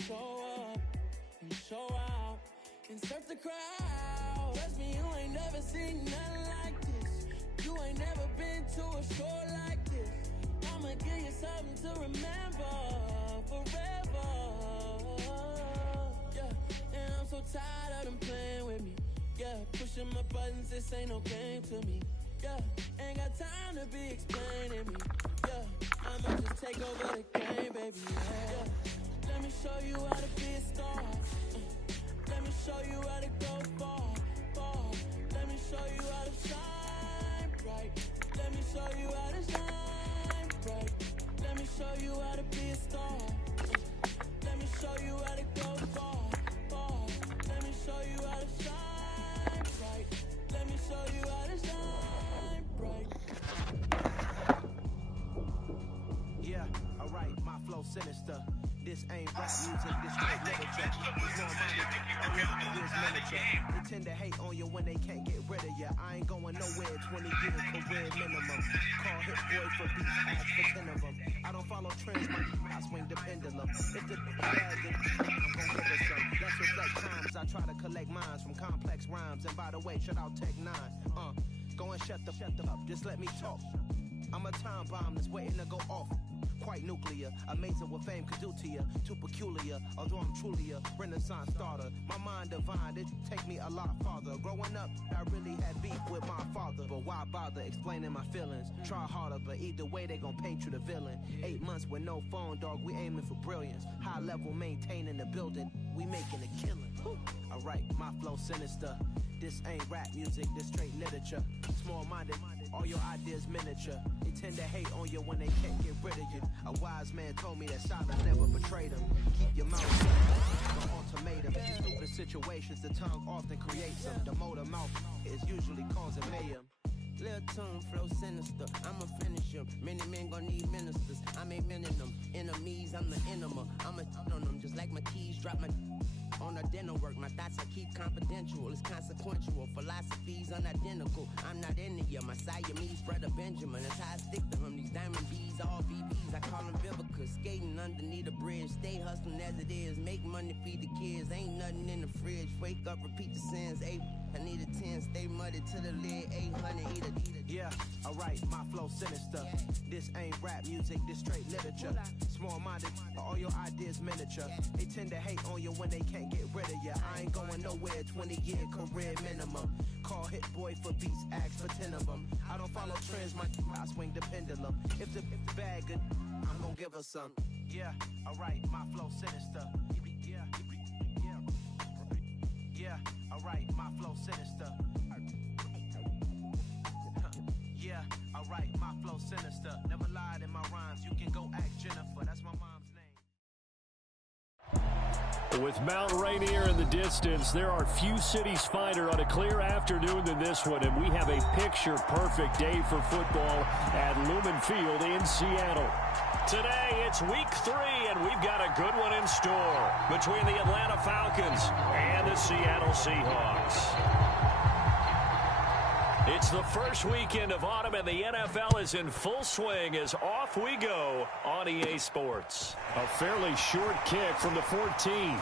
show up and show out and surf the crowd. Trust me, you ain't never seen nothing like this. You ain't never been to a show like this. I'ma give you something to remember forever. Yeah, and I'm so tired of them playing with me. Yeah, pushing my buttons, this ain't no game to me. Yeah, ain't got time to be explaining me. Yeah, I'ma just take over the game, baby. Yeah, let me show you how to be a star. Let me show you how to go far, far. Let me show you how to shine bright. Let me show you how to shine bright. Let me show you how to be a star. Let me show you how to go far, far. Let me show you how to shine bright. Let me show you how to shine bright. Yeah, alright, my flow sinister. This ain't rap music, this straight literature. They tend to hate on you when they can't get rid of you. I ain't going nowhere, 20-year career minimum. Call hit boy for beats, ask for 10 of them. I don't follow trends, I swing the pendulum. If the bad, then I'm gon' give it some. Let's reflect times, I try to collect minds from complex rhymes. And by the way, shout out Tech 9. Go and shut the up, just let me talk. I'm a time bomb that's waiting to go off. Quite nuclear, amazing what fame could do to you. Too peculiar, although I'm truly a renaissance starter. My mind divine, it take me a lot farther. Growing up, I really had beef with my father. But why bother explaining my feelings? Try harder, but either way they gon' paint you the villain. 8 months with no phone, dog, we aiming for brilliance. High level maintaining the building, we making a killing. Alright, my flow sinister. This ain't rap music, this straight literature. Small-minded, all your ideas miniature. They tend to hate on you when they can't get rid of you. A wise man told me that silence never betrayed him. Keep your mouth shut, no ultimatum. In stupid situations, the tongue often creates them. The motor mouth is usually causing mayhem. Lil' tune, flow sinister, I'ma finish him. Many men gon' need ministers, I'm a men in them. Enemies, I'm the enema, I'ma on them. Just like my keys, drop my on the dinner work. My thoughts I keep confidential, it's consequential. Philosophies unidentical, I'm not into you. My Siamese brother Benjamin, that's how I stick to him. These diamond bees, all BBs, I call them Vivica. Skating underneath the bridge, stay hustling as it is. Make money, feed the kids, ain't nothing in the fridge. Wake up, repeat the sins, I need a 10, stay muddy to the lid, 800, eat it. Yeah, alright, my flow sinister. This ain't rap music, this straight literature. Small-minded, all your ideas miniature. They tend to hate on you when they can't get rid of you. I ain't going nowhere, 20-year career minimum. Call hit boy for beats, ask for 10 of them. I don't follow trends, I swing the pendulum. If the bag good, I'm gon' give her some. Yeah, alright, my flow sinister. Yeah, alright, my flow sinister. Yeah, alright, my flow sinister. Never lied in my rhymes, you can go ask Jennifer, that's my mom's name. With Mount Rainier in the distance, there are few cities finer on a clear afternoon than this one, and we have a picture-perfect day for football at Lumen Field in Seattle. Today, it's week 3, and we've got a good one in store between the Atlanta Falcons and the Seattle Seahawks. It's the first weekend of autumn, and the NFL is in full swing as off we go on EA Sports. A fairly short kick from the 14.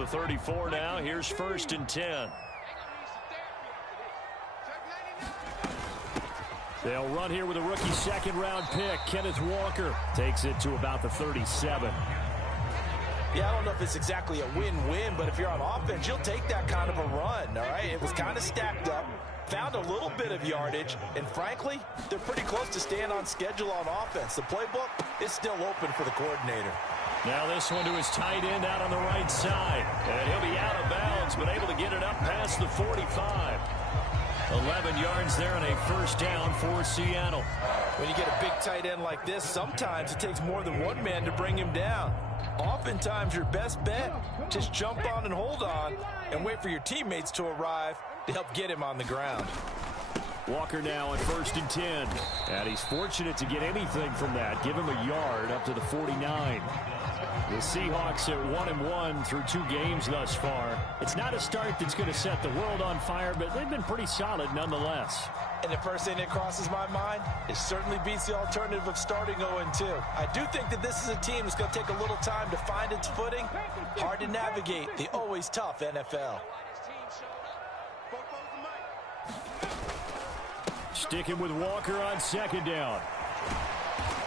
the 34 now. Here's 1st and 10. They'll run here with a rookie second-round pick. Kenneth Walker takes it to about the 37. Yeah, I don't know if it's exactly a win-win, but if you're on offense, you'll take that kind of a run, all right? It was kind of stacked up, found a little bit of yardage, and frankly, they're pretty close to staying on schedule on offense. The playbook is still open for the coordinator. Now this one to his tight end out on the right side. And he'll be out of bounds, but able to get it up past the 45. 11 yards there and a 1st down for Seattle. When you get a big tight end like this, sometimes it takes more than one man to bring him down. Oftentimes, your best bet, just jump on and hold on and wait for your teammates to arrive to help get him on the ground. Walker now at 1st and 10. And he's fortunate to get anything from that. Give him a yard up to the 49. The Seahawks at 1-1 through 2 games thus far. It's not a start that's going to set the world on fire, but they've been pretty solid nonetheless. And the first thing that crosses my mind, it certainly beats the alternative of starting 0-2. I do think that this is a team that's going to take a little time to find its footing. Hard to navigate the always tough NFL. Sticking with Walker on 2nd down.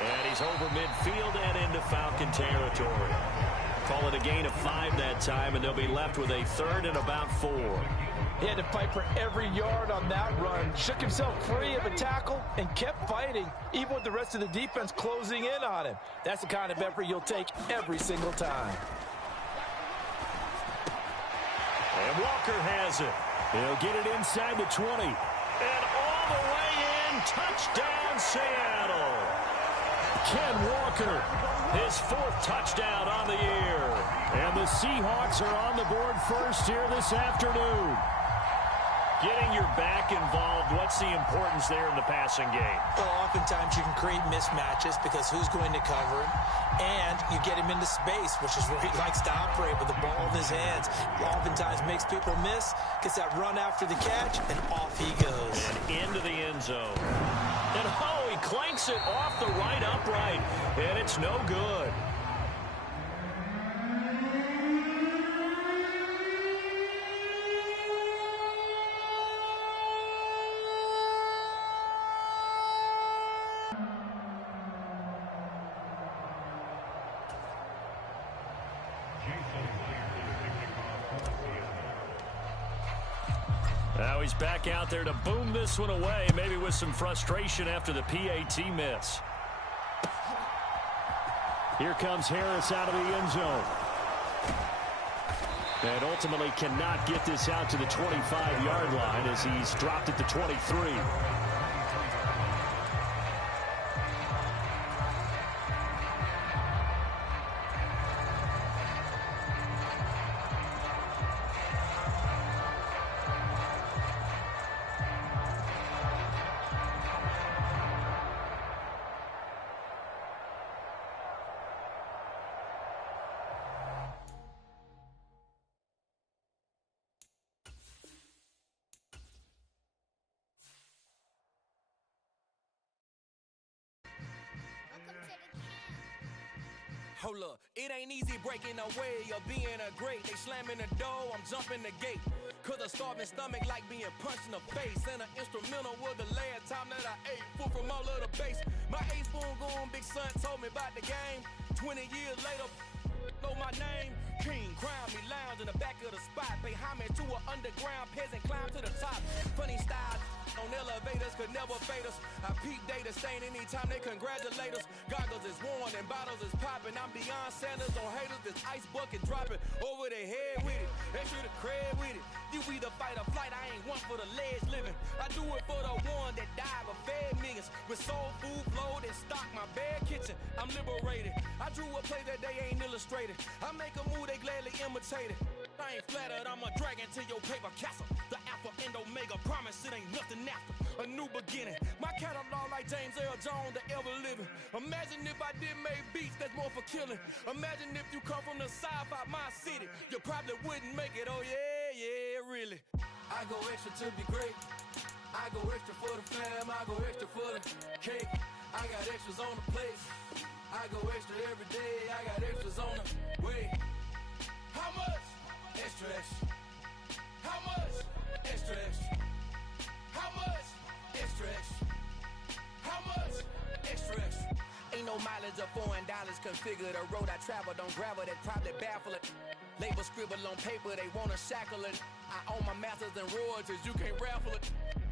And he's over midfield and into Falcon territory. Call it a gain of 5 that time, and they'll be left with a 3rd and about 4. He had to fight for every yard on that run. Shook himself free of a tackle and kept fighting, even with the rest of the defense closing in on him. That's the kind of effort you'll take every single time. And Walker has it. He'll get it inside the 20. And all the way in, touchdown Seattle. Ken Walker, his 4th touchdown on the year. And the Seahawks are on the board first here this afternoon. Getting your back involved, what's the importance there in the passing game? Well, oftentimes you can create mismatches because who's going to cover him, and you get him into space, which is where he likes to operate with the ball in his hands. Oftentimes makes people miss, gets that run after the catch, and off he goes. And into the end zone. And oh, he clanks it off the right upright, and it's no good. Now he's back out there to boom this one away, maybe with some frustration after the PAT miss. Here comes Harris out of the end zone. And ultimately cannot get this out to the 25-yard line as he's dropped at the 23. Hold up, it ain't easy breaking away or being a great. They slamming the door, I'm jumping the gate. Cause a starving stomach like being punched in the face. And an instrumental was the last time that I ate food from all of the base. My 8-spoon goon big son told me about the game. 20 years later, know my name. King, crown me, lounge in the back of the spot. Pay homage to an underground peasant, climb to the top. Funny style on elevators could never fade us. I peep data stain anytime they congratulate us. Goggles is worn and bottles is popping. I'm beyond Sanders on haters. This ice bucket dropping over their head with it. Extra the cred with it. You either fight or flight. I ain't one for the ledge living. I do it for the one that died but fed millions. With soul food flowed and stock my bare kitchen. I'm liberated. I drew a play that they ain't illustrated. I make a move they gladly imitated. I ain't flattered, I'm a dragon to your paper castle. The alpha and omega, promise it ain't nothing after. A new beginning. My catalog like James Earl Jones, the ever living. Imagine if I did make beats that's more for killing. Imagine if you come from the south out my city. You probably wouldn't make it, oh yeah, really. I go extra to be great. I go extra for the fam, I go extra for the cake. I got extras on the plate. I go extra every day, I got extras on the way. How much? Extra, extra. How much? Extra, extra. How much? Extra, extra. How much? Extra, extra. Ain't no mileage of $4 configure the road I travel. Don't gravel, that probably baffle it. Label scribble on paper, they wanna shackle it. I own my masters and royalties, you can't raffle it.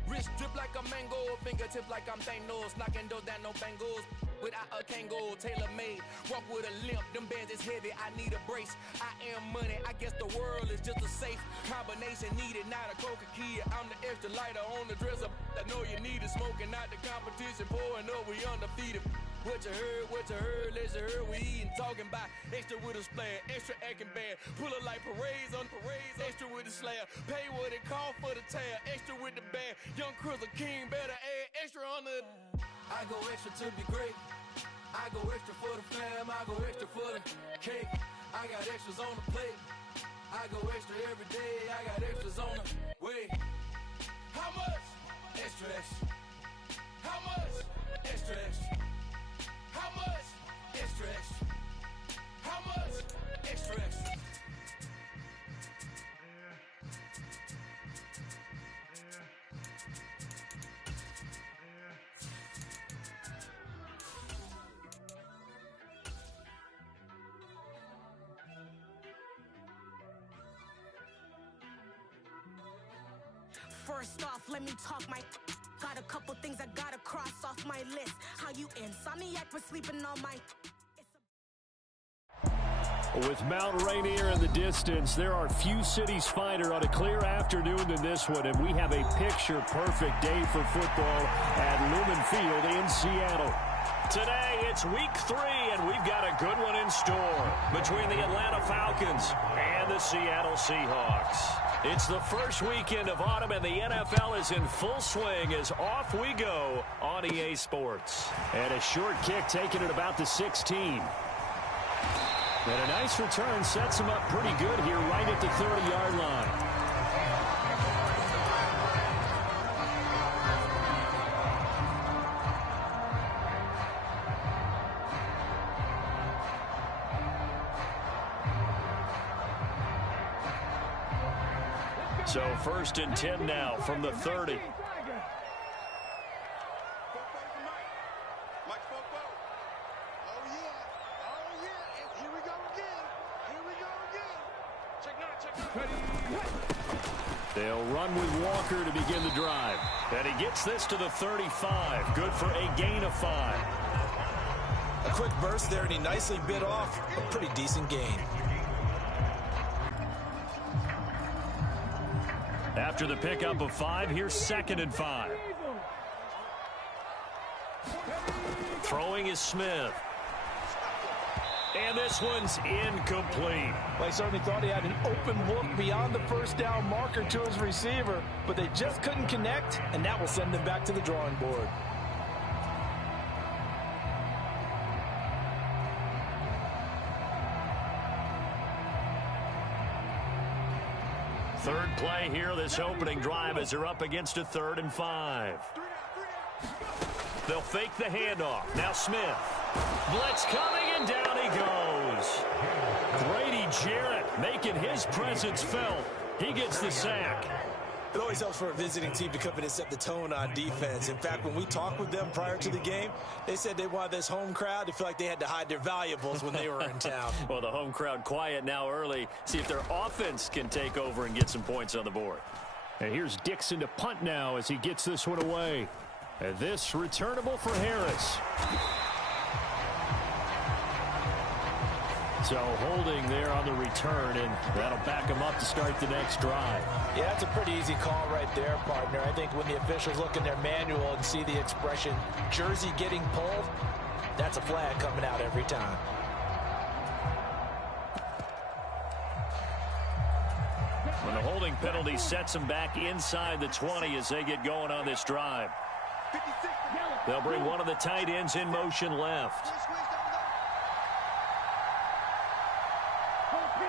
Wrist drip like a mango, fingertips like I'm Thanos. Knocking doors down, no bangles. Without a Kango, tailor-made. Walk with a limp, them bands is heavy, I need a brace. I am money, I guess the world is just a safe combination needed, not a coca key. I'm the extra lighter on the dresser. I know you need it, smoking out the competition, pouring up, we undefeated. What you heard, let's you heard, we eating, talking about extra with a splash, extra acting bad. Pull it like parades on parades, extra with the slab. Pay what it cost for the tab, extra with the band. Young Chris, a king, better add extra on the. I go extra to be great. I go extra for the fam, I go extra for the cake. I got extras on the plate. I go extra every day, I got extras on the way. How much? Extra, extra. How much? Extra, extra. How much? Extra, extra. How much? Extra, extra. First off, let me talk my. Got a couple things I gotta cross off my list. How you insomniac for sleeping on my. With Mount Rainier in the distance, there are few cities finer on a clear afternoon than this one, and we have a picture-perfect day for football at Lumen Field in Seattle. Today, it's week 3, and we've got a good one in store between the Atlanta Falcons and the Seattle Seahawks. It's the first weekend of autumn, and the NFL is in full swing as off we go on EA Sports. And a short kick taken at about the 16. And a nice return sets him up pretty good here right at the 30-yard line. So 1st and 10 now from the 30. They'll run with Walker to begin the drive. And he gets this to the 35. Good for a gain of 5. A quick burst there, and he nicely bit off a pretty decent gain. After the pickup of 5, here's 2nd and 5. Throwing is Smith. And this one's incomplete. Well, he certainly thought he had an open look beyond the first down marker to his receiver, but they just couldn't connect, and that will send them back to the drawing board. Third play here, this opening drive, as they're up against a 3rd and 5. They'll fake the handoff. Now Smith. Blitz coming, and down he goes. Grady Jarrett making his presence felt. He gets the sack. It always helps for a visiting team to come in and set the tone on defense. In fact, when we talked with them prior to the game, they said they wanted this home crowd to feel like they had to hide their valuables when they were in town. Well, the home crowd quiet now early. See if their offense can take over and get some points on the board. And here's Dixon to punt now as he gets this one away. And this returnable for Harris. So holding there on the return, and that'll back him up to start the next drive. Yeah, that's a pretty easy call right there, partner. I think when the officials look in their manual and see the expression jersey getting pulled, that's a flag coming out every time. When the holding penalty sets them back inside the 20 as they get going on this drive. They'll bring one of the tight ends in motion left.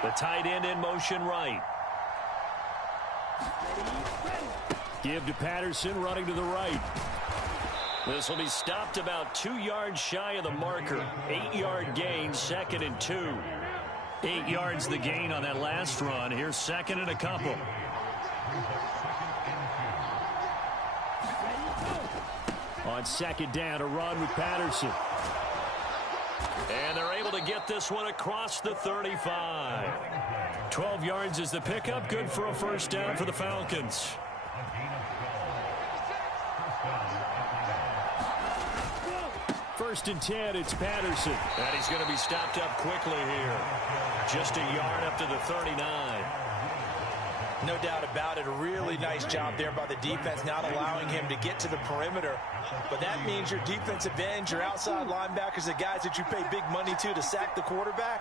The tight end in motion right. Give to Patterson, running to the right. This will be stopped about 2 yards shy of the marker. 8-yard gain, 2nd and 2. 8 yards the gain on that last run. Here's second and a couple. On second down, a run with Patterson. And they're able to get this one across the 35. 12 yards is the pickup. Good for a first down for the Falcons. First and 10, it's Patterson. And he's going to be stopped up quickly here. Just a yard up to the 39. No doubt about it. A really nice job there by the defense, not allowing him to get to the perimeter. But that means your defensive ends, your outside linebackers, the guys that you pay big money to sack the quarterback,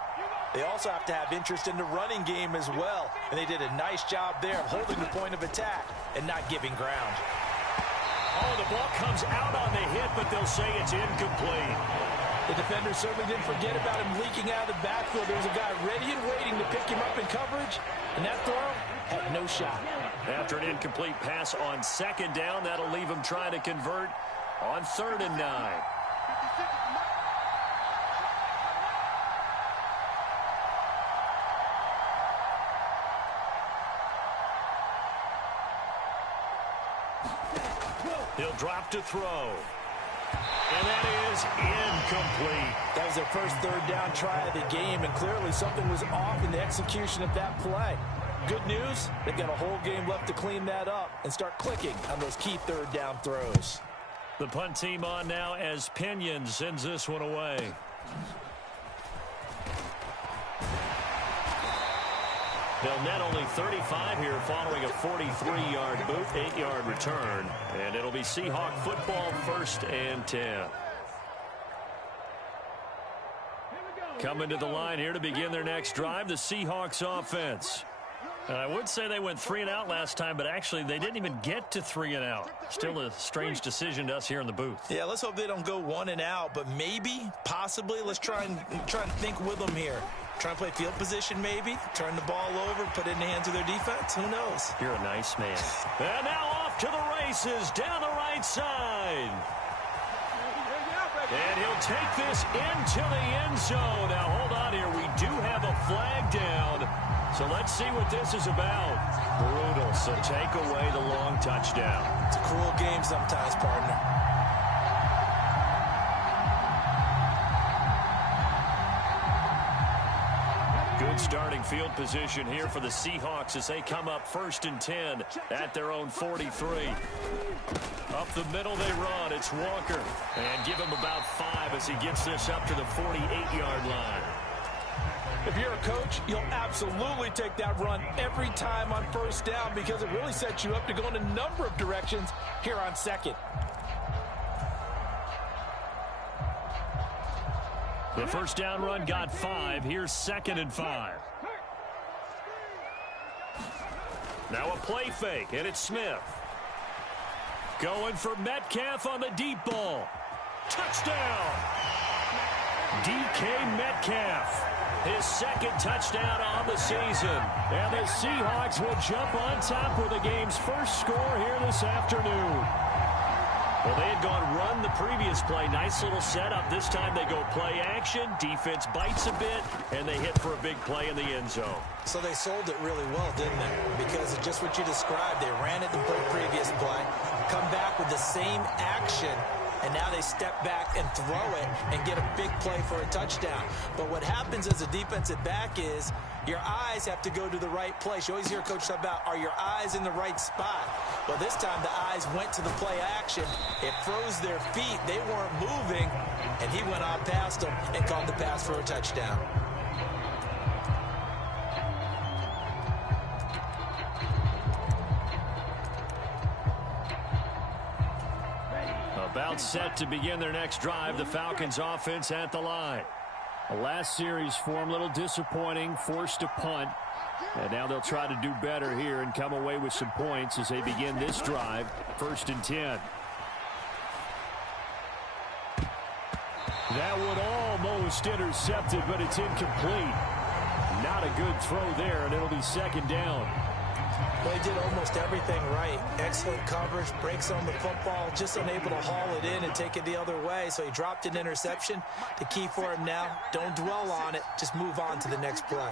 they also have to have interest in the running game as well. And they did a nice job there of holding the point of attack and not giving ground. Oh, the ball comes out on the hit, but they'll say it's incomplete. The defender certainly didn't forget about him leaking out of the backfield. There was a guy ready and waiting to pick him up in coverage, and that throw had no shot. After an incomplete pass on second down, that'll leave him trying to convert on 3rd and 9. He'll drop to throw. And that is incomplete. That was their first 3rd down try of the game, and clearly something was off in the execution of that play. Good news, they've got a whole game left to clean that up and start clicking on those key 3rd down throws. The punt team on now as Pinion sends this one away. They'll net only 35 here following a 43-yard boot, 8-yard return. And it'll be Seahawk football, 1st and 10. Coming to the line here to begin their next drive, the Seahawks offense. And I would say they went 3 and out last time, but actually they didn't even get to 3 and out. Still a strange decision to us here in the booth. Yeah, let's hope they don't go 1 and out, but maybe, possibly, let's try and think with them here. Try and play field position maybe, turn the ball over, put it in the hands of their defense. Who knows? You're a nice man. And now off to the races down the right side. And he'll take this into the end zone. Now hold on here. We do have a flag down. So let's see what this is about. Brutal. So take away the long touchdown. It's a cruel game sometimes, partner. Good starting field position here for the Seahawks as they come up 1st and 10 at their own 43. Up the middle they run. It's Walker. And give him about 5 as he gets this up to the 48-yard line. If you're a coach, you'll absolutely take that run every time on 1st down because it really sets you up to go in a number of directions here on 2nd. The 1st down run got 5. Here's 2nd and 5. Now a play fake, and it's Smith. Going for Metcalf on the deep ball. Touchdown! DK Metcalf. His 2nd touchdown on the season. And the Seahawks will jump on top with the game's first score here this afternoon. Well, they had gone run the previous play. Nice little setup. This time they go play action. Defense bites a bit, and they hit for a big play in the end zone. So they sold it really well, didn't they? Because of just what you described. They ran it the previous play, come back with the same action, and now they step back and throw it and get a big play for a touchdown. But what happens as a defensive back is your eyes have to go to the right place. You always hear Coach talk about, are your eyes in the right spot? Well, this time the eyes went to the play action. It froze their feet. They weren't moving, and he went on past them and called the pass for a touchdown. About set to begin their next drive, the Falcons offense at the line. The last series for them, a little disappointing, forced to punt. And now they'll try to do better here and come away with some points as they begin this drive, 1st and 10. That one almost intercepted, but it's incomplete. Not a good throw there, and it'll be 2nd down. Well, he did almost everything right. Excellent coverage, breaks on the football, just unable to haul it in and take it the other way. So he dropped an interception. The key for him now, don't dwell on it. Just move on to the next play.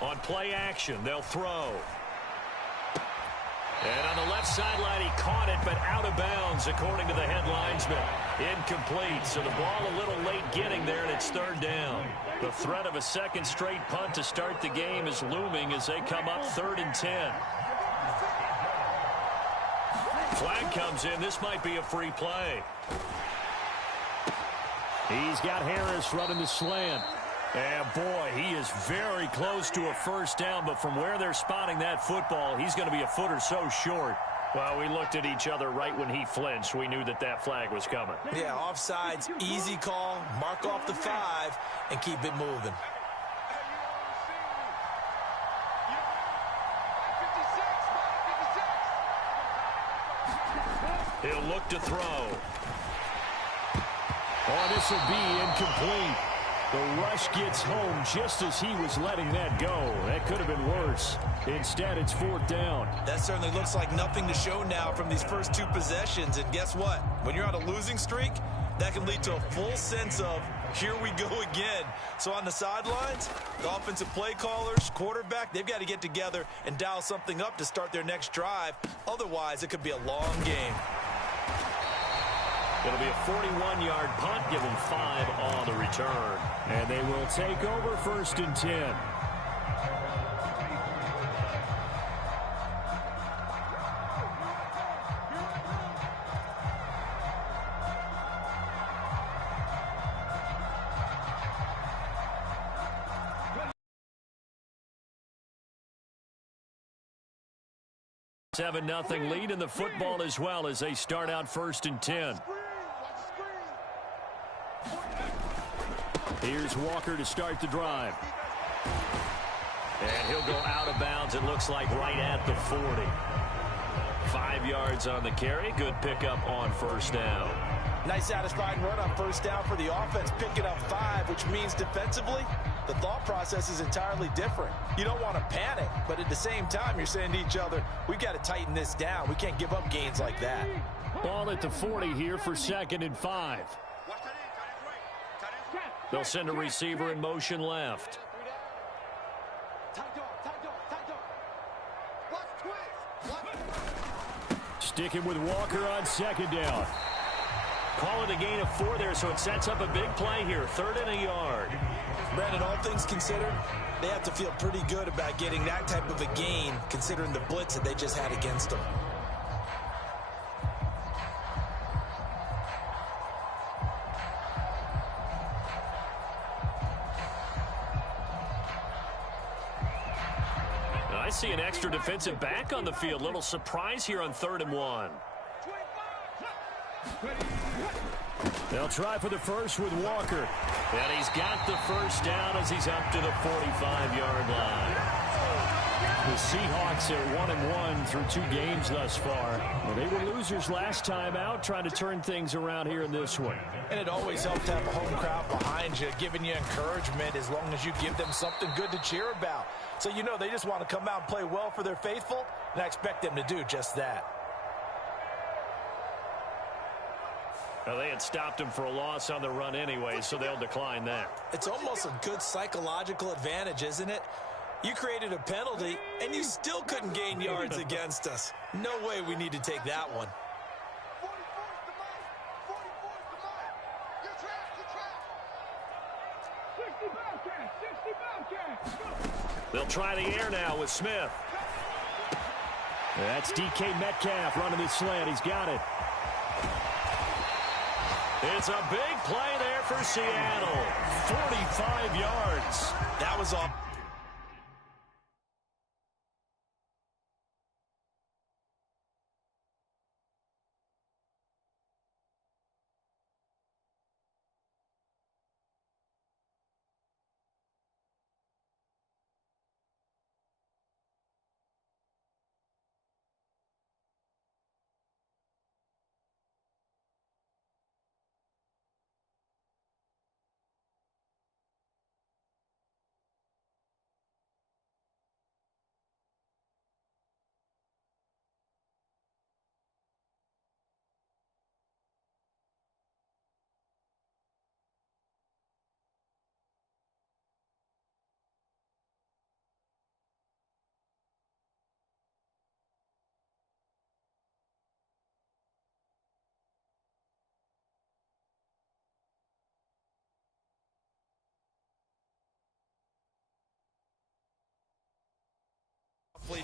On play action, they'll throw. And on the left sideline, he caught it, but out of bounds, according to the head linesman. Incomplete, so the ball a little late getting there, and it's third down. The threat of a second straight punt to start the game is looming as they come up 3rd and 10. Flag comes in. This might be a free play. He's got Harris running the slant. And, boy, he is very close to a first down, but from where they're spotting that football, he's going to be a foot or so short. Well, we looked at each other right when he flinched. We knew that that flag was coming. Yeah, offsides, easy call, mark off the 5, and keep it moving. He'll look to throw. Oh, this will be incomplete. The rush gets home just as he was letting that go. That could have been worse. Instead, it's 4th down. That certainly looks like nothing to show now from these first 2 possessions. And guess what? When you're on a losing streak, that can lead to a full sense of, here we go again. So on the sidelines, the offensive play callers, quarterback, they've got to get together and dial something up to start their next drive. Otherwise, it could be a long game. It'll be a 41-yard punt, give them 5 on the return. And they will take over 1st and 10. Seven 0 lead in the football as well as they start out 1st and 10. Here's Walker to start the drive. And he'll go out of bounds, it looks like, right at the 40. 5 yards on the carry. Good pickup on 1st down. Nice satisfying run on 1st down for the offense, picking up 5, which means defensively, the thought process is entirely different. You don't want to panic, but at the same time, you're saying to each other, we've got to tighten this down. We can't give up gains like that. Ball at the 40 here for 2nd and 5. They'll send a receiver in motion left. Sticking with Walker on 2nd down. Call it a gain of 4 there, so it sets up a big play here. 3rd and a yard. Brandon, all things considered, they have to feel pretty good about getting that type of a gain, considering the blitz that they just had against them. I see an extra defensive back on the field. Little surprise here on 3rd and 1. They'll try for the first with Walker. And he's got the first down as he's up to the 45-yard line. The Seahawks are 1-1 through 2 games thus far. Well, they were losers last time out, trying to turn things around here in this one. And it always helps to have a home crowd behind you, giving you encouragement as long as you give them something good to cheer about. So you know they just want to come out and play well for their faithful, and I expect them to do just that. Well, they had stopped him for a loss on the run anyway, so they'll decline that. It's almost a good psychological advantage, isn't it? You created a penalty, and you still couldn't gain yards against us. No way we need to take that one. They'll try the air now with Smith. That's DK Metcalf running the slant. He's got it. It's a big play there for Seattle. 45 yards. That was all.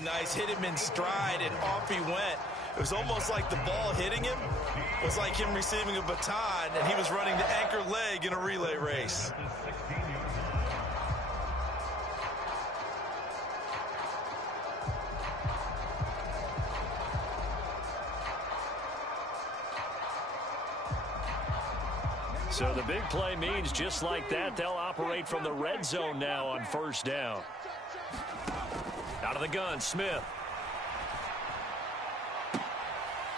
nice. Hit him in stride, and off he went. It was almost like the ball hitting him was like him receiving a baton, and he was running the anchor leg in a relay race. So the big play means just like that, they'll operate from the red zone now on first down. Out of the gun, Smith.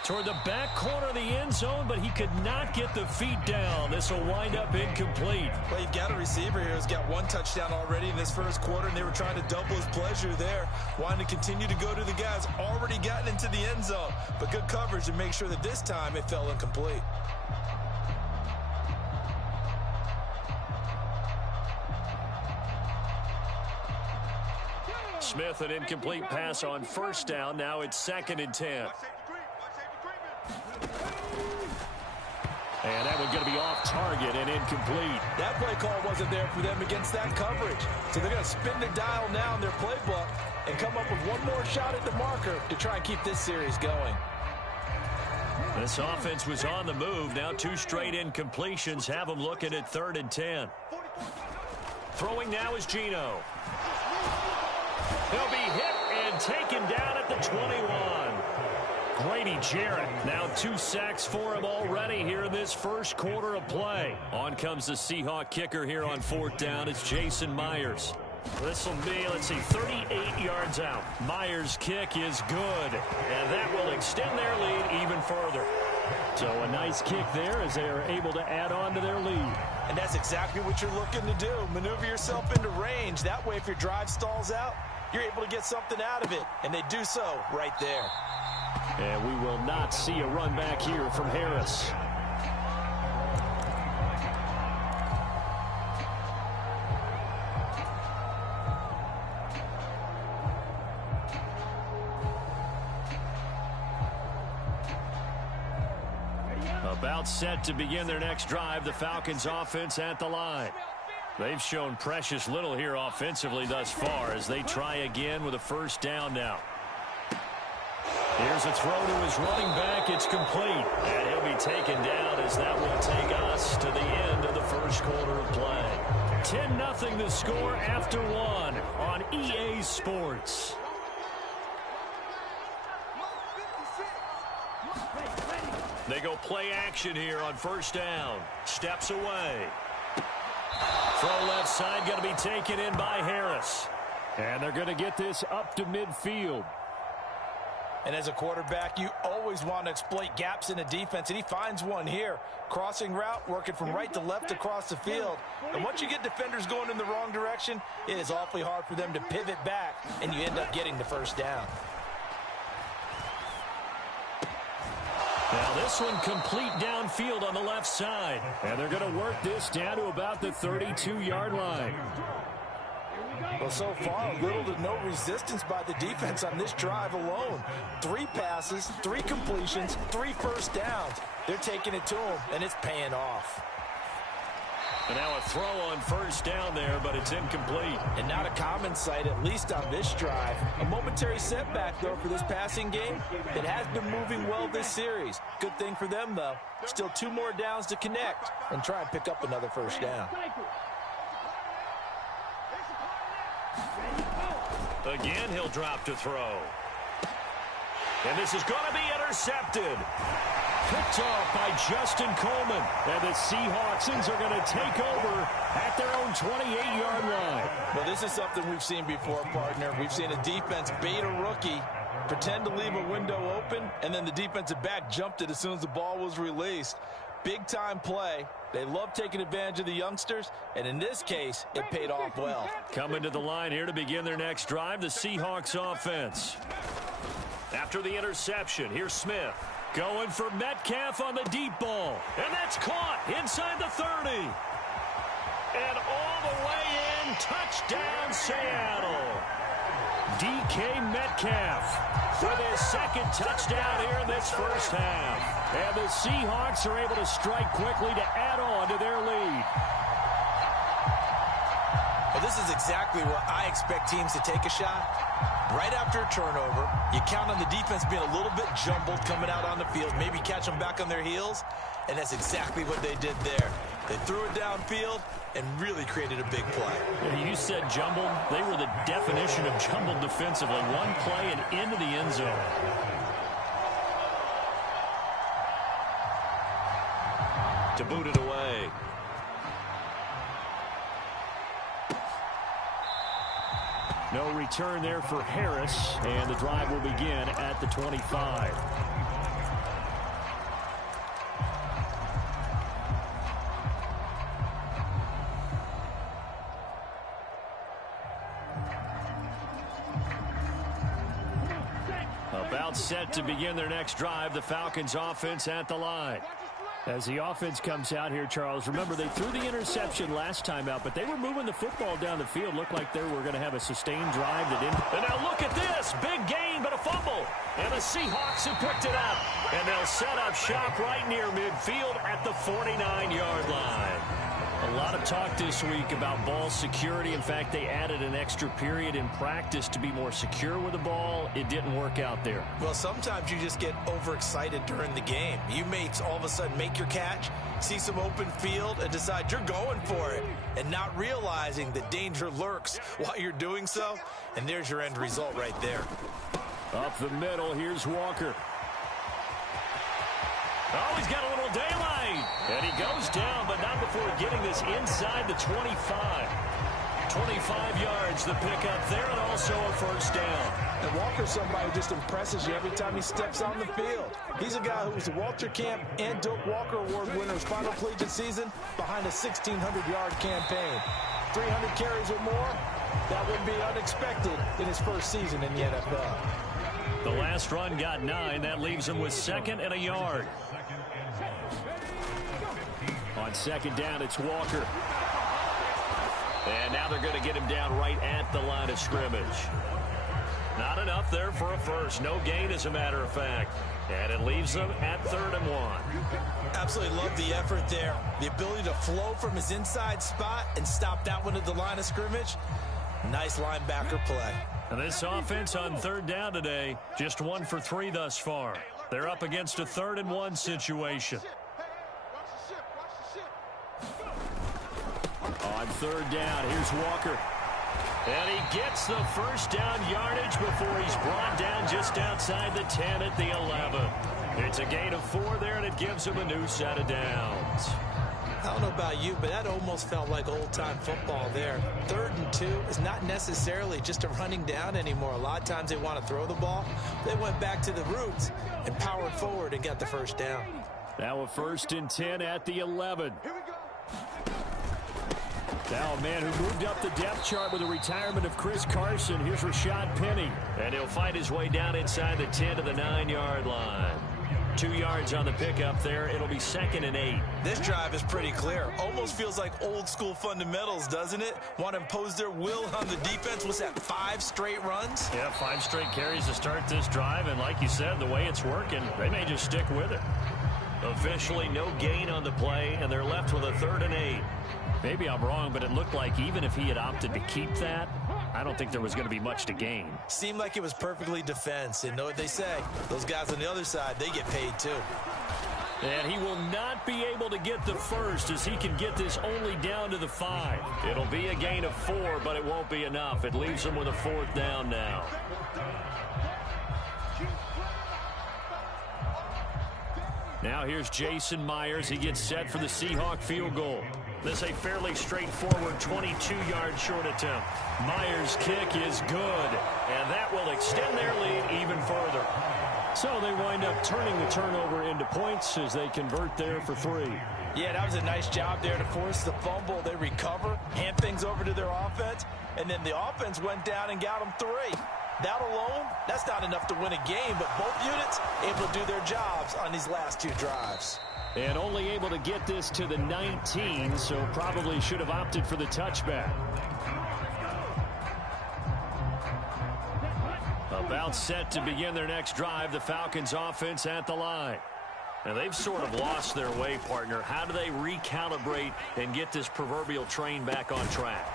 Toward the back corner of the end zone, but he could not get the feet down. This will wind up incomplete. Well, you've got a receiver here who's got one touchdown already in this first quarter, and they were trying to double his pleasure there. Wanting to continue to go to the guys already gotten into the end zone. But good coverage to make sure that this time it fell incomplete. Smith, an incomplete pass on first down. Now it's 2nd and 10. And that one's going to be off target and incomplete. That play call wasn't there for them against that coverage. So they're going to spin the dial now in their playbook and come up with one more shot at the marker to try and keep this series going. This offense was on the move. Now 2 straight incompletions have them looking at 3rd and 10. Throwing now is Geno. He'll be hit and taken down at the 21. Grady Jarrett, now 2 sacks for him already here in this first quarter of play. On comes the Seahawk kicker here on 4th down. It's Jason Myers. This will be, let's see, 38 yards out. Myers' kick is good, and that will extend their lead even further. So a nice kick there as they are able to add on to their lead. And that's exactly what you're looking to do. Maneuver yourself into range. That way, if your drive stalls out, you're able to get something out of it. And they do so right there. And we will not see a run back here from Harris. About set to begin their next drive, the Falcons offense at the line. They've shown precious little here offensively thus far as they try again with a first down now. Here's a throw to his running back. It's complete. And he'll be taken down as that will take us to the end of the first quarter of play. 10-0 the score after 1 on EA Sports. They go play action here on first down. Steps away. Throw left side going to be taken in by Harris. And they're going to get this up to midfield. And as a quarterback, you always want to exploit gaps in the defense, and he finds one here. Crossing route, working from right to left across the field. And once you get defenders going in the wrong direction, it is awfully hard for them to pivot back, and you end up getting the first down. Now this one complete downfield on the left side. And they're going to work this down to about the 32-yard line. Well, so far, little to no resistance by the defense on this drive alone. 3 passes, 3 completions, 3 first downs. They're taking it to them, and it's paying off. And now a throw on first down there, but it's incomplete. And not a common sight, at least on this drive. A momentary setback, though, for this passing game. It has been moving well this series. Good thing for them, though. Still 2 more downs to connect and try and pick up another first down. Again, he'll drop to throw. And this is going to be intercepted. Picked off by Justin Coleman. And the Seahawks are going to take over at their own 28-yard line. Well, this is something we've seen before, partner. We've seen a defense bait a rookie, pretend to leave a window open, and then the defensive back jumped it as soon as the ball was released. Big-time play. They love taking advantage of the youngsters, and in this case, it paid off well. Coming to the line here to begin their next drive, the Seahawks offense. After the interception, here's Smith. Going for Metcalf on the deep ball. And that's caught inside the 30. And all the way in, touchdown Seattle. DK Metcalf with his 2nd touchdown here in this first half. And the Seahawks are able to strike quickly to add on to their lead. Well, this is exactly where I expect teams to take a shot. Right after a turnover, you count on the defense being a little bit jumbled coming out on the field, maybe catch them back on their heels, and that's exactly what they did there. They threw it downfield and really created a big play. Yeah, you said jumbled. They were the definition of jumbled defensively. One play and into the end zone. To boot it away. No return there for Harris, and the drive will begin at the 25. About set to begin their next drive, the Falcons offense at the line. As the offense comes out here, Charles, remember they threw the interception last time out, but they were moving the football down the field. Looked like they were going to have a sustained drive. And now look at this. Big gain, but a fumble. And the Seahawks have picked it up. And they'll set up shop right near midfield at the 49-yard line. A lot of talk this week about ball security. In fact, they added an extra period in practice to be more secure with the ball. It didn't work out there. Well, sometimes you just get overexcited during the game. You may all of a sudden make your catch, see some open field, and decide you're going for it, and not realizing that danger lurks while you're doing so. And there's your end result right there. Up the middle, here's Walker. Oh, he's got a little daylight. And he goes down, but not before getting this inside the 25. 25 yards, the pickup there, and also a first down. And Walker's somebody who just impresses you every time he steps on the field. He's a guy who was the Walter Camp and Doak Walker Award winner's final collegiate season behind a 1,600-yard campaign. 300 carries or more, that would be unexpected in his first season in the NFL. The last run got 9. That leaves him with second and a yard. On second down, it's Walker. And now they're going to get him down right at the line of scrimmage. Not enough there for a first. No gain, as a matter of fact. And it leaves them at 3rd and 1. Absolutely love the effort there. The ability to flow from his inside spot and stop that one at the line of scrimmage. Nice linebacker play. And this offense on 3rd down today, just 1 for 3 thus far. They're up against a 3rd and 1 situation. On 3rd down, here's Walker. And he gets the first down yardage before he's brought down just outside the 10 at the 11. It's a gain of 4 there, and it gives him a new set of downs. I don't know about you, but that almost felt like old-time football there. 3rd and 2 is not necessarily just a running down anymore. A lot of times they want to throw the ball. They went back to the roots and powered forward and got the first down. Now a 1st and 10 at the 11. Now a man who moved up the depth chart with the retirement of Chris Carson. Here's Rashad Penny. And he'll fight his way down inside the 10 to the 9-yard line. 2 yards on the pickup there. It'll be 2nd and 8. This drive is pretty clear. Almost feels like old school fundamentals, doesn't it? Want to impose their will on the defense. What's that, 5 straight runs? Yeah, 5 straight carries to start this drive. And like you said, the way it's working, they may just stick with it. Officially no gain on the play, and they're left with a 3rd and 8. Maybe I'm wrong, but it looked like even if he had opted to keep that, I don't think there was going to be much to gain. Seemed like it was perfectly defense. And know what they say, those guys on the other side, they get paid too. And he will not be able to get the first as he can get this only down to the 5. It'll be a gain of 4, but it won't be enough. It leaves him with a 4th down now. Now here's Jason Myers. He gets set for the Seahawk field goal. This is a fairly straightforward 22-yard short attempt. Myers' kick is good, and that will extend their lead even further. So they wind up turning the turnover into points as they convert there for 3. Yeah, that was a nice job there to force the fumble. They recover, hand things over to their offense, and then the offense went down and got them 3. That alone, that's not enough to win a game, but both units able to do their jobs on these last 2 drives. And only able to get this to the 19, so probably should have opted for the touchback. About set to begin their next drive, the Falcons offense at the line. Now they've sort of lost their way, partner. How do they recalibrate and get this proverbial train back on track?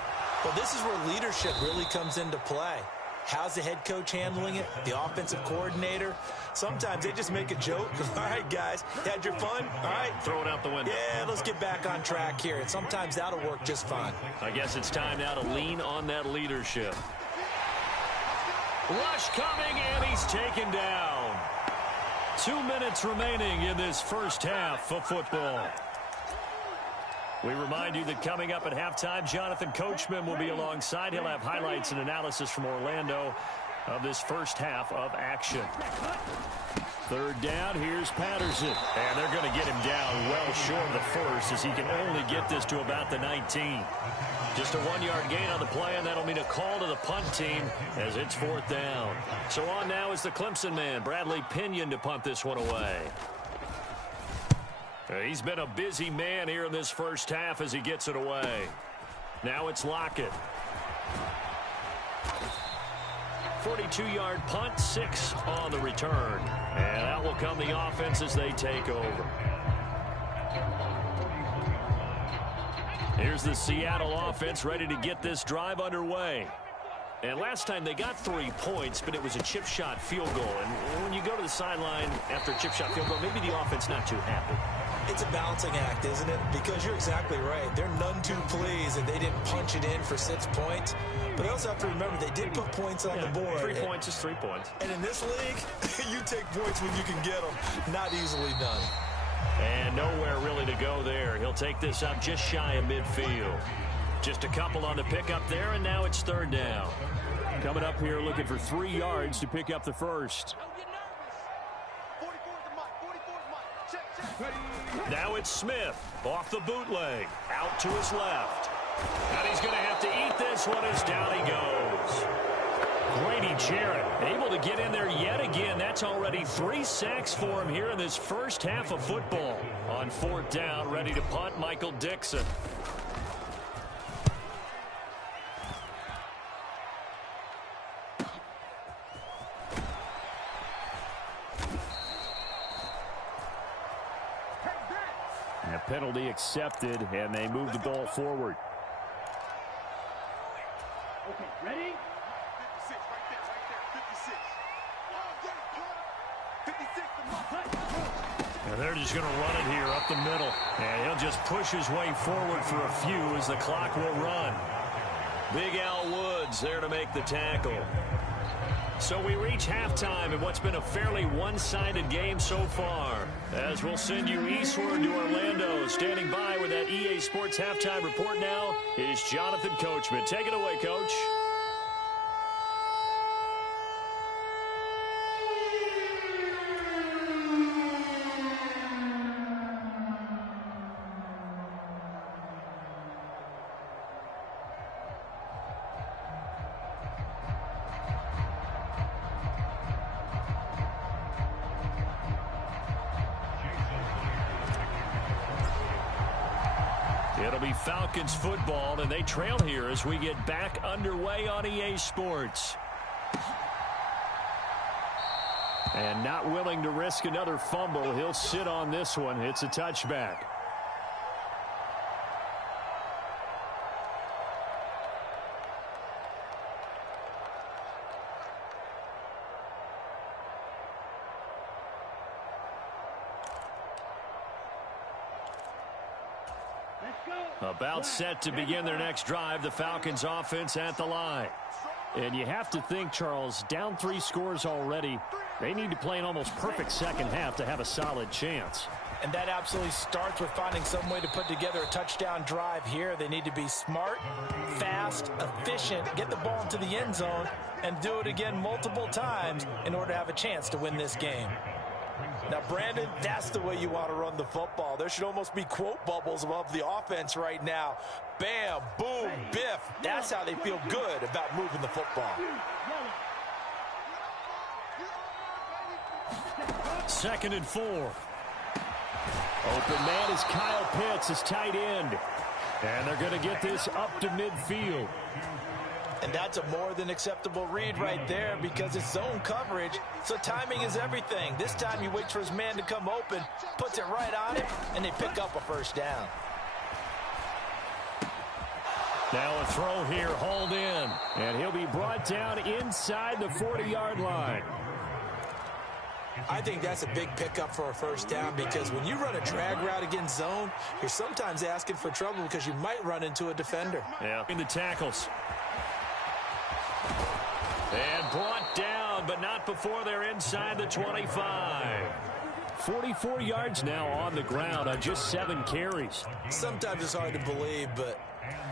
Well, this is where leadership really comes into play. How's the head coach handling it? The offensive coordinator? Sometimes they just make a joke. All right, guys, had your fun? All right. Throw it out the window. Yeah, let's get back on track here. And sometimes that'll work just fine. I guess it's time now to lean on that leadership. Rush coming, and he's taken down. 2 minutes remaining in this first half of football. We remind you that coming up at halftime, Jonathan Coachman will be alongside. He'll have highlights and analysis from Orlando of this first half of action. Third down, here's Patterson. And they're going to get him down well short of the first, as he can only get this to about the 19. Just a 1-yard gain on the play, and that'll mean a call to the punt team as it's fourth down. So on now is the Clemson man, Bradley Pinion, to punt this one away. He's been a busy man here in this first half as he gets it away. Now it's Lockett. 42-yard punt, 6 on the return. And out will come the offense as they take over. Here's the Seattle offense ready to get this drive underway. And last time they got 3 points, but it was a chip shot field goal. And when you go to the sideline after a chip shot field goal, maybe the offense not too happy. It's a balancing act, isn't it? Because you're exactly right. They're none too pleased that they didn't punch it in for 6 points. But they also have to remember they did put points on the board. 3 points is 3 points. And in this league, you take points when you can get them. Not easily done. And nowhere really to go there. He'll take this up just shy of midfield. Just a couple on the pickup there, and now it's third down. Coming up here looking for 3 yards to pick up the first. Now it's Smith off the bootleg, out to his left. And he's going to have to eat this one as down he goes. Grady Jarrett able to get in there yet again. That's already 3 sacks for him here in this first half of football. On fourth down, ready to punt, Michael Dixon. And a penalty accepted, and they move the ball forward. Okay, ready? 56, right there, 56. 56, And they're just going to run it here up the middle. And he'll just push his way forward for a few as the clock will run. Big Al Woods there to make the tackle. So we reach halftime in what's been a fairly one-sided game so far. As we'll send you eastward to Orlando. Standing by with that EA Sports halftime report now is Jonathan Coachman. Take it away, Coach. It'll be Falcons football, and they trail here as we get back underway on EA Sports. And not willing to risk another fumble. He'll sit on this one. It's a touchback. About set to begin their next drive, the Falcons offense at the line. And you have to think, Charles, down 3 scores already. They need to play an almost perfect second half to have a solid chance. And that absolutely starts with finding some way to put together a touchdown drive here. They need to be smart, fast, efficient, get the ball into the end zone, and do it again multiple times in order to have a chance to win this game. Now, Brandon, that's the way you want to run the football. There should almost be quote bubbles above the offense right now. Bam, boom, biff. That's how they feel good about moving the football. 2nd and 4. Open man is Kyle Pitts, his tight end. And they're going to get this up to midfield. And that's a more than acceptable read right there because it's zone coverage, so timing is everything. This time he waits for his man to come open, puts it right on him, and they pick up a first down. Now a throw here, hauled in. And he'll be brought down inside the 40-yard line. I think that's a big pickup for a first down because when you run a drag route against zone, you're sometimes asking for trouble because you might run into a defender. Yeah. In the tackles. And brought down, but not before they're inside the 25. 44 yards now on the ground on just 7 carries. Sometimes it's hard to believe, but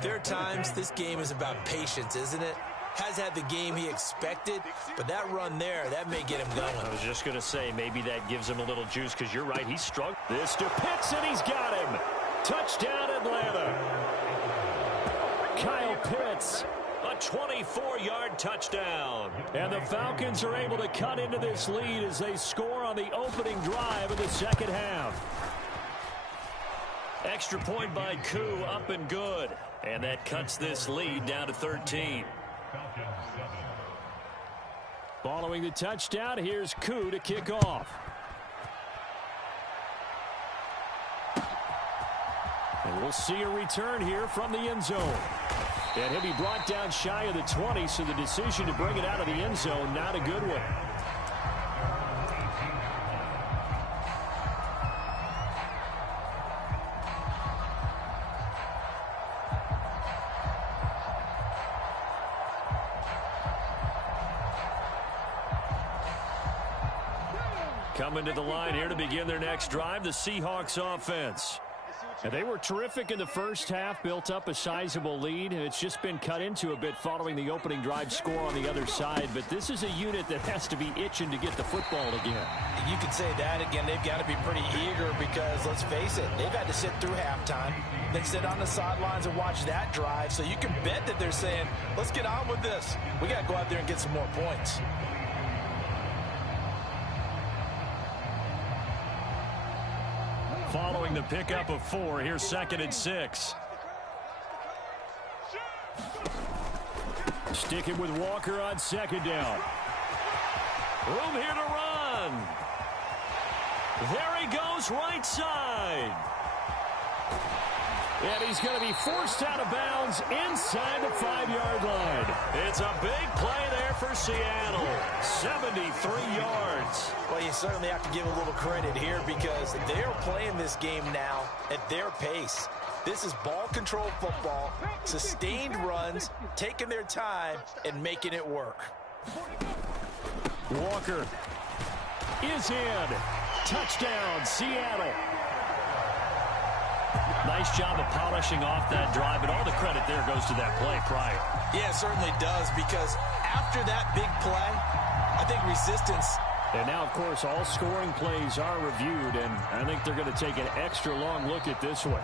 there are times this game is about patience, isn't it? Has had the game he expected, but that run there, that may get him going. I was just going to say, maybe that gives him a little juice because you're right, he's struggled. This to Pitts, and he's got him. Touchdown, Atlanta. Kyle Pitts, a 24-yard touchdown. And the Falcons are able to cut into this lead as they score on the opening drive of the second half. Extra point by Koo, up and good. And that cuts this lead down to 13. Following the touchdown, here's Koo to kick off. And we'll see a return here from the end zone. And he'll be brought down shy of the 20, so the decision to bring it out of the end zone, not a good one. Coming to the line here to begin their next drive, the Seahawks offense. And they were terrific in the first half, built up a sizable lead. It's just been cut into a bit following the opening drive score on the other side. But this is a unit that has to be itching to get the football again. You can say that again. They've got to be pretty eager because, let's face it, they've had to sit through halftime, then sit on the sidelines and watch that drive. So you can bet that they're saying, let's get on with this. We got to go out there and get some more points. Following the pickup of 4, here's 2nd and 6. Sticking with Walker on 2nd down. Room here to run. There he goes, right side. And he's going to be forced out of bounds inside the 5-yard line. It's a big play there for Seattle. 73 yards. Well, you certainly have to give a little credit here because they're playing this game now at their pace. This is ball control football, sustained runs, taking their time, and making it work. Walker is in. Touchdown, Seattle. Nice job of polishing off that drive, but all the credit there goes to that play prior. Yeah, it certainly does, because after that big play, I think resistance. And now, of course, all scoring plays are reviewed, and I think they're going to take an extra long look at this one.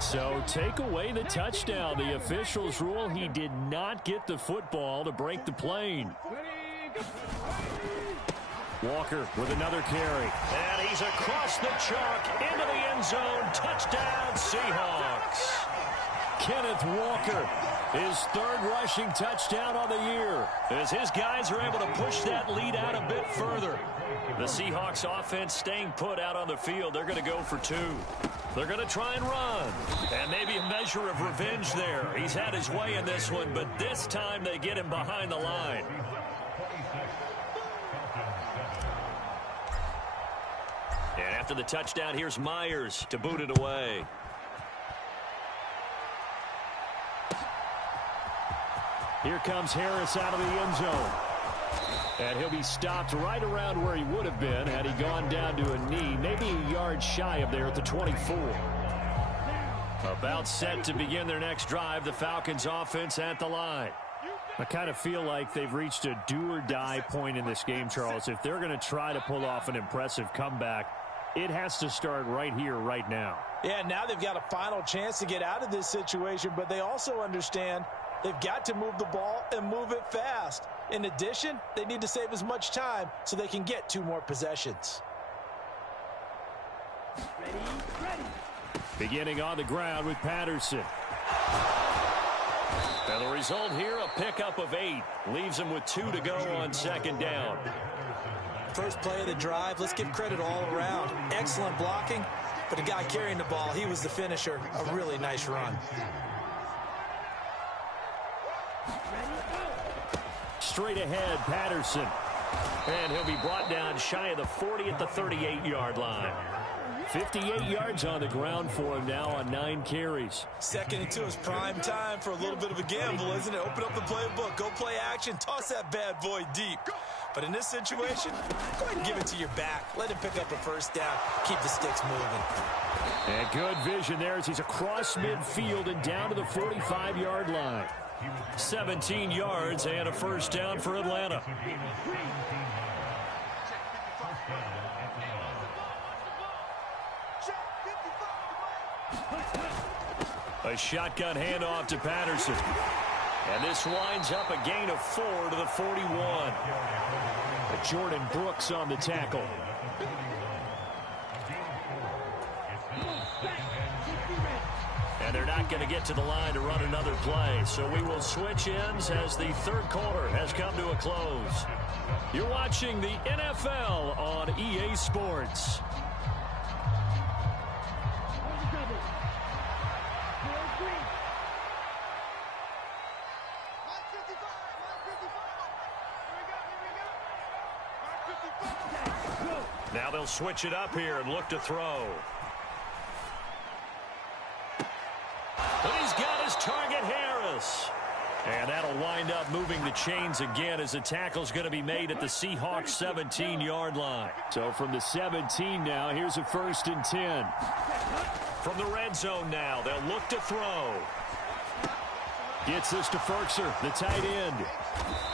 So take away the touchdown. The officials rule he did not get the football to break the plane. Walker with another carry. And he's across the chalk into the end zone. Touchdown, Seahawks. Kenneth Walker, his 3rd rushing touchdown on the year, as his guys are able to push that lead out a bit further. The Seahawks offense staying put out on the field. They're going to go for 2. They're going to try and run. And maybe a measure of revenge there. He's had his way in this one, but this time they get him behind the line. And after the touchdown, here's Myers to boot it away. Here comes Harris out of the end zone. And he'll be stopped right around where he would have been had he gone down to a knee, maybe a yard shy of there at the 24. About set to begin their next drive, the Falcons offense at the line. I kind of feel like they've reached a do-or-die point in this game, Charles. If they're going to try to pull off an impressive comeback, it has to start right here, right now. Yeah, now they've got a final chance to get out of this situation, but they also understand they've got to move the ball and move it fast. In addition, they need to save as much time so they can get 2 more possessions. Beginning on the ground with Patterson. And the result here, a pickup of 8. Leaves them with 2 to go on 2nd down. First play of the drive, let's give credit all around. Excellent blocking, but the guy carrying the ball, he was the finisher. A really nice run. Straight ahead, Patterson. And he'll be brought down shy of the 40 at the 38-yard line. 58 yards on the ground for him now on 9 carries. Second and 2 is prime time for a little bit of a gamble, isn't it? Open up the playbook, go play action, toss that bad boy deep. But in this situation, go ahead and give it to your back. Let him pick up a first down. Keep the sticks moving. And good vision there as he's across midfield and down to the 45-yard line. 17 yards and a first down for Atlanta. A shotgun handoff to Patterson. And this winds up a gain of 4 to the 41. Jordan Brooks on the tackle. And they're not going to get to the line to run another play. So we will switch ends as the third quarter has come to a close. You're watching the NFL on EA Sports. Now they'll switch it up here and look to throw. But he's got his target, Harris. And that'll wind up moving the chains again as the tackle's going to be made at the Seahawks 17-yard line. So from the 17 now, here's a 1st and 10. From the red zone now, they'll look to throw. Gets this to Ferkser, the tight end.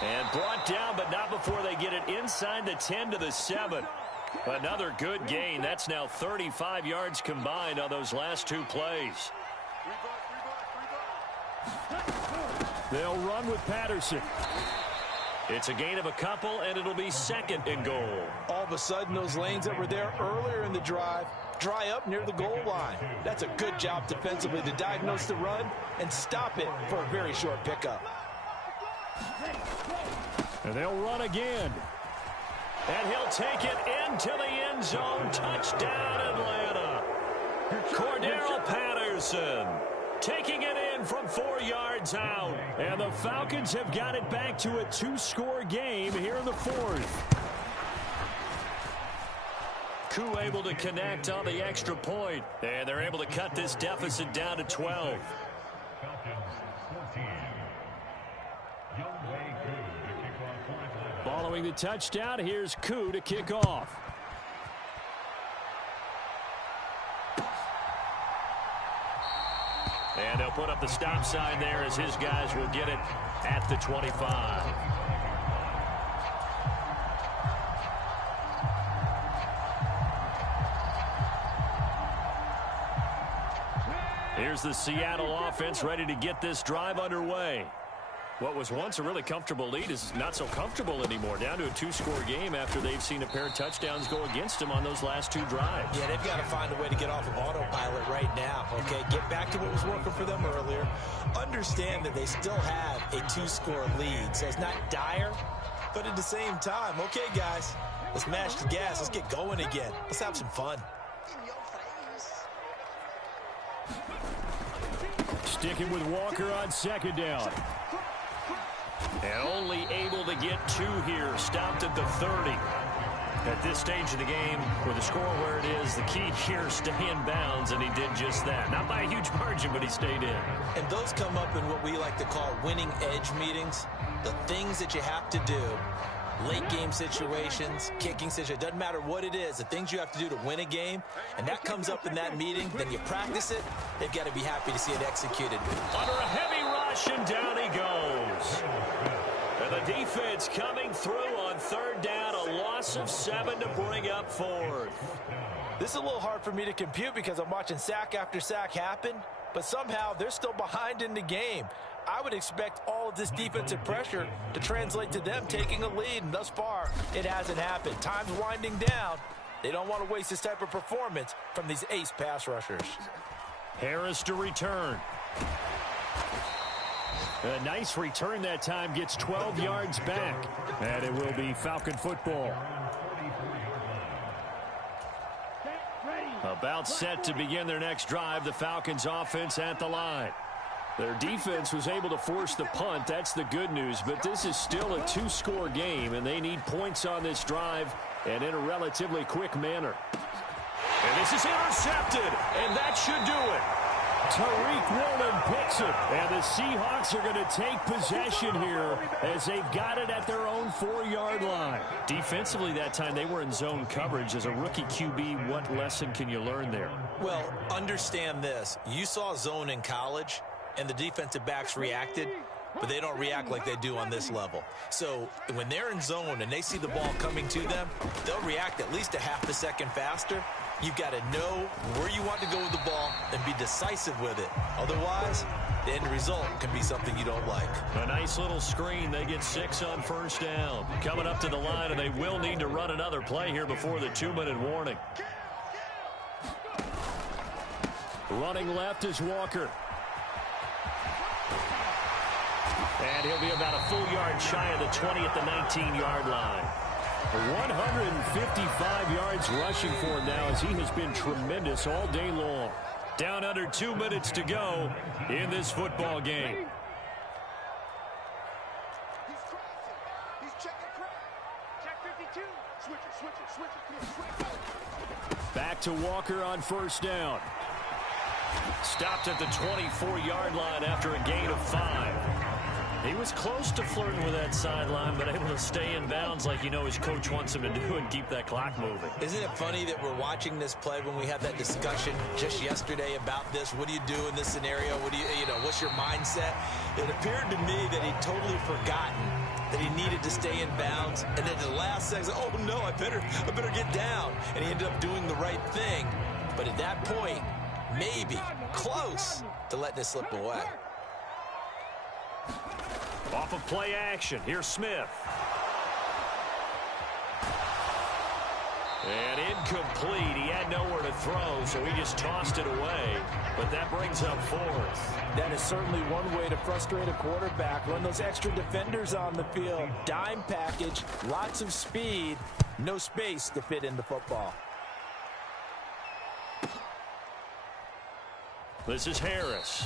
And brought down, but not before they get it inside the 10 to the 7. Another good gain. That's now 35 yards combined on those last 2 plays. They'll run with Patterson. It's a gain of a couple, and it'll be 2nd and goal. All of a sudden, those lanes that were there earlier in the drive dry up near the goal line. That's a good job defensively to diagnose the run and stop it for a very short pickup. And they'll run again. And he'll take it into the end zone. Touchdown, Atlanta. Cordero Patterson taking it in from 4 yards out. And the Falcons have got it back to a 2-score game here in the 4th. Koo able to connect on the extra point. And they're able to cut this deficit down to 12. Following the touchdown, here's Koo to kick off. And they'll put up the stop sign there as his guys will get it at the 25. Here's the Seattle offense ready to get this drive underway. What was once a really comfortable lead is not so comfortable anymore. Down to a 2-score game after they've seen a pair of touchdowns go against them on those last 2 drives. Yeah, they've got to find a way to get off of autopilot right now, okay? Get back to what was working for them earlier. Understand that they still have a 2-score lead, so it's not dire, but at the same time, okay, guys, let's mash the gas. Let's get going again. Let's have some fun. Sticking with Walker on 2nd down. And only able to get 2 here. Stopped at the 30. At this stage of the game, with the score where it is, the key here, stay in bounds, and he did just that. Not by a huge margin, but he stayed in. And those come up in what we like to call winning edge meetings. The things that you have to do. Late game situations, kicking situations, doesn't matter what it is, the things you have to do to win a game, and that comes up in that meeting, then you practice it, they've got to be happy to see it executed. Under a heavy rush, and down he goes. And the defense coming through on 3rd down, a loss of 7 to bring up 4th. This is a little hard for me to compute because I'm watching sack after sack happen, but somehow they're still behind in the game. I would expect all of this defensive pressure to translate to them taking a lead, and thus far, it hasn't happened. Time's winding down. They don't want to waste this type of performance from these ace pass rushers. Harris to return. A nice return that time, gets 12 yards back. And it will be Falcon football. About set to begin their next drive, the Falcons offense at the line. Their defense was able to force the punt. That's the good news. But this is still a two-score game, and they need points on this drive and in a relatively quick manner. And this is intercepted, and that should do it. Tariq Woolen picks it, and the Seahawks are going to take possession here as they've got it at their own 4-yard line. Defensively that time, they were in zone coverage. As a rookie QB, what lesson can you learn there? Well, understand this. You saw zone in college, and the defensive backs reacted, but they don't react like they do on this level. So when they're in zone and they see the ball coming to them, they'll react at least a half a second faster. You've got to know where you want to go with the ball and be decisive with it. Otherwise, the end result can be something you don't like. A nice little screen. They get 6 on first down. Coming up to the line, and they will need to run another play here before the 2-minute warning. Running left is Walker. And he'll be about a full yard shy of the 20 at the 19-yard line. 155 yards rushing for him now as he has been tremendous all day long. Down under 2 minutes to go in this football game. He's crossing. He's checking crack. Check 52. Switch it. Back to Walker on first down. Stopped at the 24-yard line after a gain of 5. He was close to flirting with that sideline, but able to stay in bounds like you know his coach wants him to do and keep that clock moving. Isn't it funny that we're watching this play when we had that discussion just yesterday about this? What do you do in this scenario? What's your mindset? It appeared to me that he'd totally forgotten that he needed to stay in bounds, and then the last second, oh no, I better get down. And he ended up doing the right thing. But at that point, maybe close to letting it slip away. Off of play action, here's Smith. And incomplete. He had nowhere to throw, so he just tossed it away. But that brings up 4th. That is certainly one way to frustrate a quarterback. Run those extra defenders on the field. Dime package, lots of speed, no space to fit in the football. This is Harris.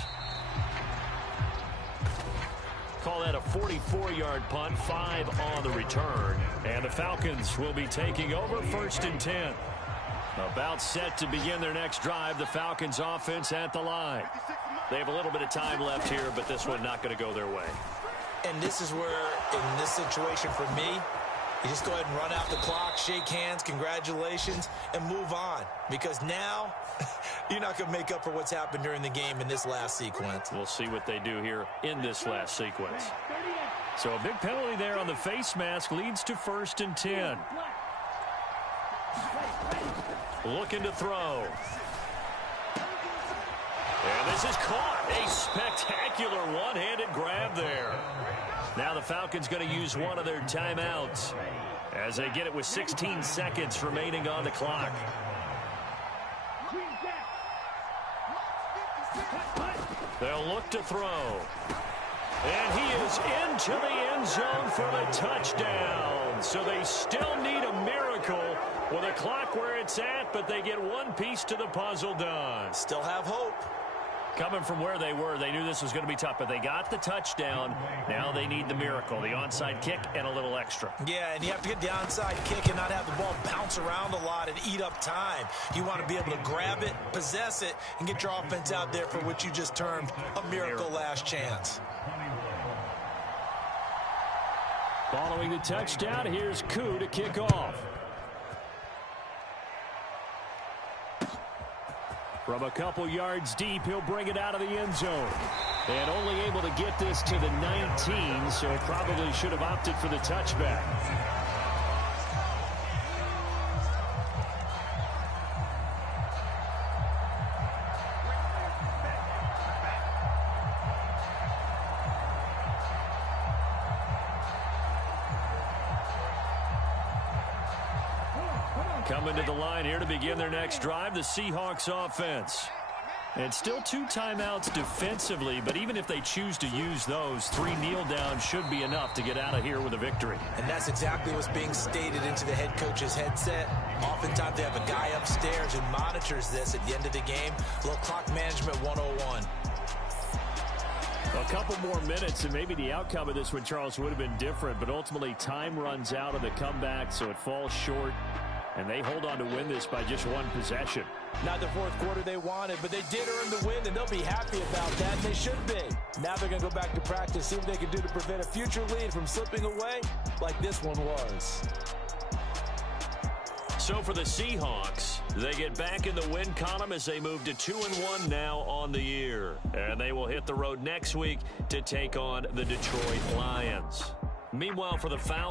Call that a 44-yard punt, 5 on the return. And the Falcons will be taking over 1st and 10. About set to begin their next drive, the Falcons offense at the line. They have a little bit of time left here, but this one not going to go their way. And this is where, in this situation for me, you just go ahead and run out the clock, shake hands, congratulations, and move on. Because now, you're not going to make up for what's happened during the game in this last sequence. We'll see what they do here in this last sequence. So a big penalty there on the face mask leads to 1st and 10. Looking to throw. And this is caught. A spectacular one-handed grab there. Now the Falcons going to use one of their timeouts as they get it with 16 seconds remaining on the clock. They'll look to throw. And he is into the end zone for the touchdown. So they still need a miracle with a clock where it's at, but they get one piece to the puzzle done. Still have hope. Coming from where they were, they knew this was going to be tough, but they got the touchdown. Now they need the miracle, the onside kick and a little extra. Yeah, and you have to get the onside kick and not have the ball bounce around a lot and eat up time. You want to be able to grab it, possess it, and get your offense out there for what you just termed a miracle last chance. Following the touchdown, here's Koo to kick off. From a couple yards deep, he'll bring it out of the end zone. And only able to get this to the 19, so probably should have opted for the touchback. Coming to the line here to begin their next drive, the Seahawks offense. And still 2 timeouts defensively, but even if they choose to use those, 3 kneel downs should be enough to get out of here with a victory. And that's exactly what's being stated into the head coach's headset. Oftentimes they have a guy upstairs who monitors this at the end of the game. A little clock management 101. A couple more minutes, and maybe the outcome of this one, Charles, would have been different, but ultimately time runs out on the comeback, so it falls short, and they hold on to win this by just 1 possession. Not the fourth quarter they wanted, but they did earn the win, and they'll be happy about that, and they should be. Now they're going to go back to practice, see what they can do to prevent a future lead from slipping away like this one was. So for the Seahawks, they get back in the win column as they move to 2-1 now on the year. And they will hit the road next week to take on the Detroit Lions. Meanwhile, for the Falcons,